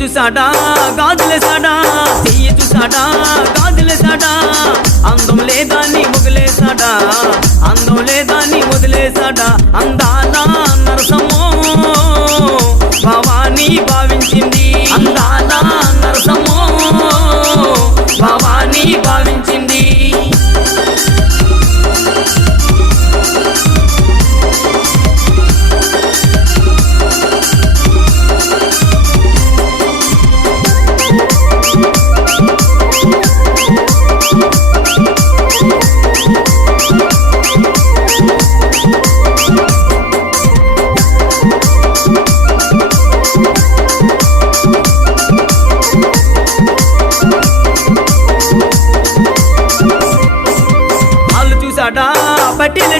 చూసాడా గాజులేసాడా, చెయ్యి చూసాడా గాజులేసాడా, అందం లేదా నీ వదిలేసాడా, అందం లేదా నీ వదిలేసాడా. అందాల నరసమో భవానీ భావించింది, అందాల నరసమో భవానీ భావించింది. పట్టిల